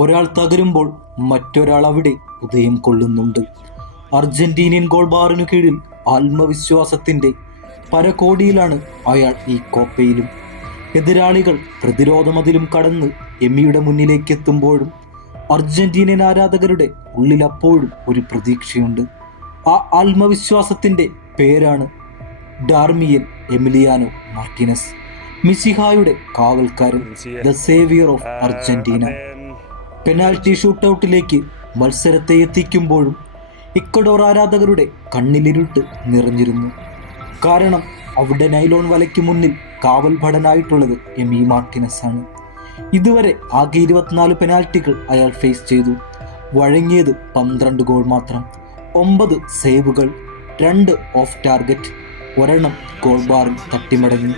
ഒരാൾ തകരുമ്പോൾ മറ്റൊരാൾ അവിടെ ഉദയം കൊള്ളുന്നുണ്ട്. അർജന്റീനിയൻ ഗോൾ ബാറിനു കീഴിൽ ആത്മവിശ്വാസത്തിന്റെ പരകോടിയിലാണ് അയാൾ ഈ കോപ്പയിലും. എതിരാളികൾ പ്രതിരോധ മതിലും കടന്ന് എമ്മിയുടെ മുന്നിലേക്ക് എത്തുമ്പോഴും അർജന്റീനിയൻ ആരാധകരുടെ ഉള്ളിൽ അപ്പോഴും ഒരു പ്രതീക്ഷയുണ്ട്. ആ ആത്മവിശ്വാസത്തിന്റെ പേരാണ് ഡാർമിയൻ എമിലിയാനോ മാർട്ടിനസ്, മിശിഹായുടെ കാവൽക്കാരൻ, the saviour of Argentina. Penalty ഷൂട്ടൌട്ടിലേക്ക് മത്സരത്തെ എത്തിക്കുമ്പോഴും ഇക്വഡോർ ആരാധകരുടെ കണ്ണിലിരുട്ട് നിറഞ്ഞിരുന്നു. കാരണം അവിടെ നൈലോൺ വലയ്ക്ക് മുന്നിൽ കാവൽ ഭടനായിട്ടുള്ളത് എമി മാർട്ടിനസ് ആണ്. ഇതുവരെ ആകെ 24 പെനാൽറ്റികൾ അയാൾ ഫേസ് ചെയ്തു. വഴങ്ങിയത് 12 ഗോൾ മാത്രം, 9 സേവുകൾ, 2 ഓഫ് ടാർഗറ്റ്, 1 ഗോൾ ബാറിൽ തട്ടിമടങ്ങി.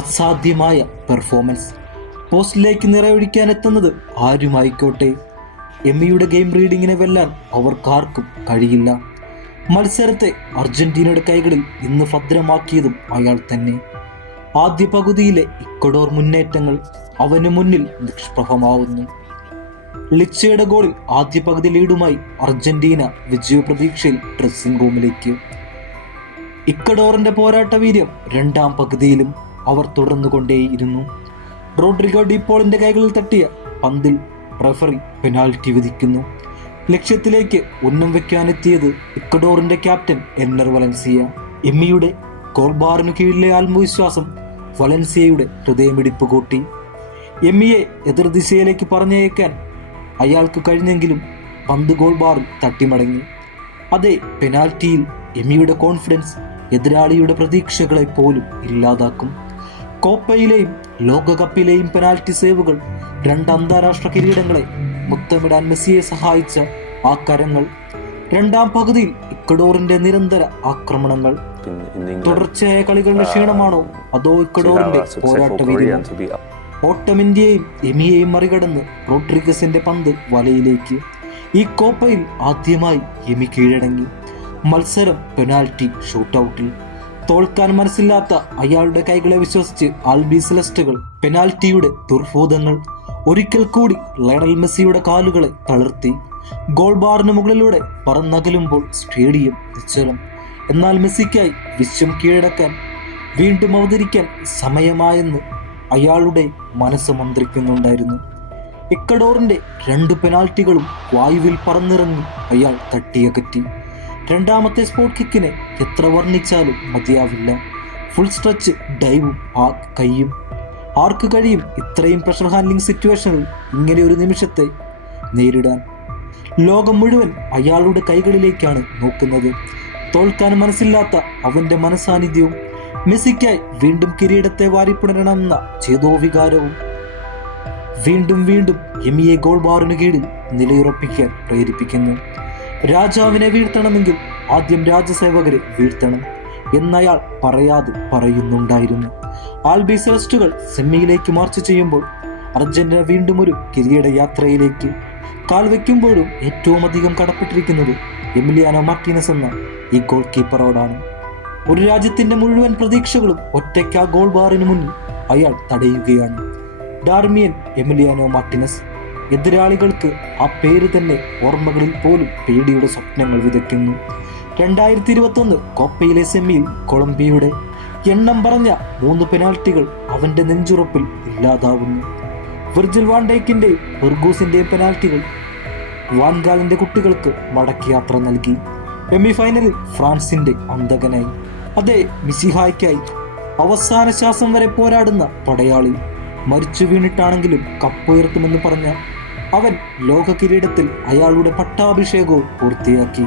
അസാധ്യമായ പെർഫോമൻസ്. പോസ്റ്റിലേക്ക് നിറയൊഴിക്കാനെത്തുന്നത് ആരുമായിക്കോട്ടെ, എമ്മിയുടെ ഗെയിം റീഡിങ്ങിനെ വെല്ലാൻ അവർക്കാർക്കും കഴിയില്ല. മത്സരത്തെ അർജന്റീനയുടെ കൈകളിൽ ഇന്ന് ഭദ്രമാക്കിയതും അയാൾ തന്നെ. ആദ്യ പകുതിയിലെ ഇക്വഡോർ മുന്നേറ്റങ്ങൾ അവന് മുന്നിൽ നിഷ്പ്രഭമാവുന്നു. ലിച്ചയുടെ ഗോളിൽ ആദ്യ പകുതി ലീഡുമായി അർജന്റീന വിജയപ്രതീക്ഷയിൽ ഡ്രസ്സിംഗ് റൂമിലേക്ക്. ഇക്വഡോറിന്റെ പോരാട്ട വീര്യം രണ്ടാം പകുതിയിലും അവർ തുടർന്നുകൊണ്ടേയിരുന്നു. റോഡ്രിഗോ ഡിപോളിന്റെ കൈകളിൽ തട്ടിയ പന്തിൽ റഫറി പെനാൽറ്റി വിധിക്കുന്നു. ലക്ഷ്യത്തിലേക്ക് ഉന്നം വെക്കാനെത്തിയത് ഇക്വഡോറിന്റെ ക്യാപ്റ്റൻ എന്നർ വലൻസിയ. എമ്മിയുടെ ഗോൾ ബാറിനു കീഴിലെ ആത്മവിശ്വാസം വലൻസിയയുടെ ഹൃദയമിടിപ്പ് കൂട്ടി. എമ്മിയെ എതിർദിശയിലേക്ക് പറഞ്ഞയക്കാൻ അയാൾക്ക് കഴിഞ്ഞെങ്കിലും പന്ത് ഗോൾ ബാറിൽ തട്ടിമടങ്ങി. അതേ പെനാൽറ്റിയിൽ എമ്മിയുടെ കോൺഫിഡൻസ് എതിരാളിയുടെ പ്രതീക്ഷകളെ പോലും ഇല്ലാതാക്കും. കോപ്പയിലെയും ലോകകപ്പിലെയും പെനാൽറ്റി സേവുകൾ, 2 അന്താരാഷ്ട്ര കിരീടങ്ങളെ മുത്തമിടാൻ മെസ്സിയെ സഹായിച്ച ആ കരങ്ങൾ, രണ്ടാം പകുതിയിൽ ഇക്വഡോറിന്റെ നിരന്തര ആക്രമണങ്ങൾ. തുടർച്ചയായ കളികളുടെ ക്ഷീണമാണോ അതോ ഇക്വഡോറിന്റെ പോരാട്ട വീര്യമോ? ഓട്ടമിന്ത്യയെയും എമിയെയും മറികടന്ന് റോഡ്രിഗസിന്റെ പന്ത് വലയിലേക്ക്. ഈ കോപ്പയിൽ ആദ്യമായി എമി കീഴടങ്ങി. മത്സരം പെനാൽറ്റി ഷൂട്ടൌട്ടിൽ. തോൽക്കാൻ മനസ്സില്ലാത്ത അയാളുടെ കൈകളെ വിശ്വസിച്ച് ആൽബി സെലസ്റ്റുകൾ പെനാൽറ്റിയുടെ ദുർഭൂതങ്ങൾ. ഒരിക്കൽ കൂടി ലയണൽ മെസ്സിയുടെ കാലുകളെ തളർത്തി. ഗോൾ ബാറിന് മുകളിലൂടെ പറന്നകലുമ്പോൾ സ്റ്റേഡിയം നിശ്ചലം. എന്നാൽ മെസ്സിക്കായി വിശ്വം കീഴടക്കാൻ വീണ്ടും അവതരിക്കാൻ സമയമായെന്ന് അയാളുടെ മനസ്സ് മന്ത്രിക്കുന്നുണ്ടായിരുന്നു. ഇക്വഡോറിന്റെ 2 പെനാൽറ്റികളും വായുവിൽ പറന്നിറങ്ങി അയാൾ തട്ടിയകറ്റി. രണ്ടാമത്തെ സ്പോട്ട് കിക്കിനെ എത്ര വർണ്ണിച്ചാലും മതിയാവില്ല. ഫുൾ സ്ട്രെച്ച് ഡൈവും ആ കൈയും. ആർക്ക് കഴിയും ഇത്രയും പ്രഷർ ഹാൻഡ്ലിംഗ് സിറ്റുവേഷനിൽ ഇങ്ങനെ ഒരു നിമിഷത്തെ നേരിടാൻ? ലോകം മുഴുവൻ അയാളുടെ കൈകളിലേക്കാണ് നോക്കുന്നത്. തോൽക്കാൻ മനസ്സില്ലാത്ത അവന്റെ മനസാന്നിധ്യവും മെസ്സിക്കായി വീണ്ടും കിരീടത്തെ വാരിപ്പുണരണമെന്ന ചേതോവികാരവും വീണ്ടും വീണ്ടും എമിയെ ഗോൾ ബാറിന് കീഴിൽ നിലയുറപ്പിക്കാൻ പ്രേരിപ്പിക്കുന്നു. രാജാവിനെ വീഴ്ത്തണമെങ്കിൽ ആദ്യം രാജസേവകരെ വീഴ്ത്തണം എന്നയാൾ പറയാതെ പറയുന്നുണ്ടായിരുന്നു. ആൽബി സെലസ്റ്റുകൾ സെമിയിലേക്ക് മാർച്ച് ചെയ്യുമ്പോൾ അർജന്റീന വീണ്ടും ഒരു കിരീട യാത്രയിലേക്ക് കാൽവെക്കുമ്പോഴും ഏറ്റവും അധികം കടപ്പെട്ടിരിക്കുന്നത് എമിലിയാനോ മാർട്ടിനസ് എന്ന ഈ ഗോൾ കീപ്പറോടാണ്. ഒരു രാജ്യത്തിന്റെ മുഴുവൻ പ്രതീക്ഷകളും ഒറ്റയ്ക്ക് ആ ഗോൾ ബാറിന് മുന്നിൽ അയാൾ തടയുകയാണ്. ഡാർമിയൻ എമിലിയാനോ മാർട്ടിനസ്. എതിരാളികൾക്ക് ആ പേര് തന്നെ ഓർമ്മകളിൽ പോലും പേടിയുടെ സ്വപ്നങ്ങൾ വിതയ്ക്കുന്നു. 2021 കോപ്പയിലെ സെമിയിൽ കൊളംബിയയുടെ എണ്ണം പറഞ്ഞ 3 പെനാൽറ്റികൾ അവന്റെ നെഞ്ചുറപ്പിൽ ഇല്ലാതാവുന്നു. വിർജിൽ വാൻ ഡൈക്കിന്റെയും ഫെർഗൂസിന്റെയും പെനാൽറ്റികൾ വാൻഗാലിന്റെ കുട്ടികൾക്ക് മടക്കയാത്ര നൽകി. സെമി ഫൈനലിൽ ഫ്രാൻസിന്റെ അന്തകനായി. അതേ മിശിഹായ്ക്കായി അവസാന ശ്വാസം വരെ പോരാടുന്ന പടയാളി. മരിച്ചു വീണിട്ടാണെങ്കിലും കപ്പുയർത്തുമെന്ന് പറഞ്ഞ അവൻ ലോക കിരീടത്തിൽ അയാളുടെ പട്ടാഭിഷേകവും പൂർത്തിയാക്കി.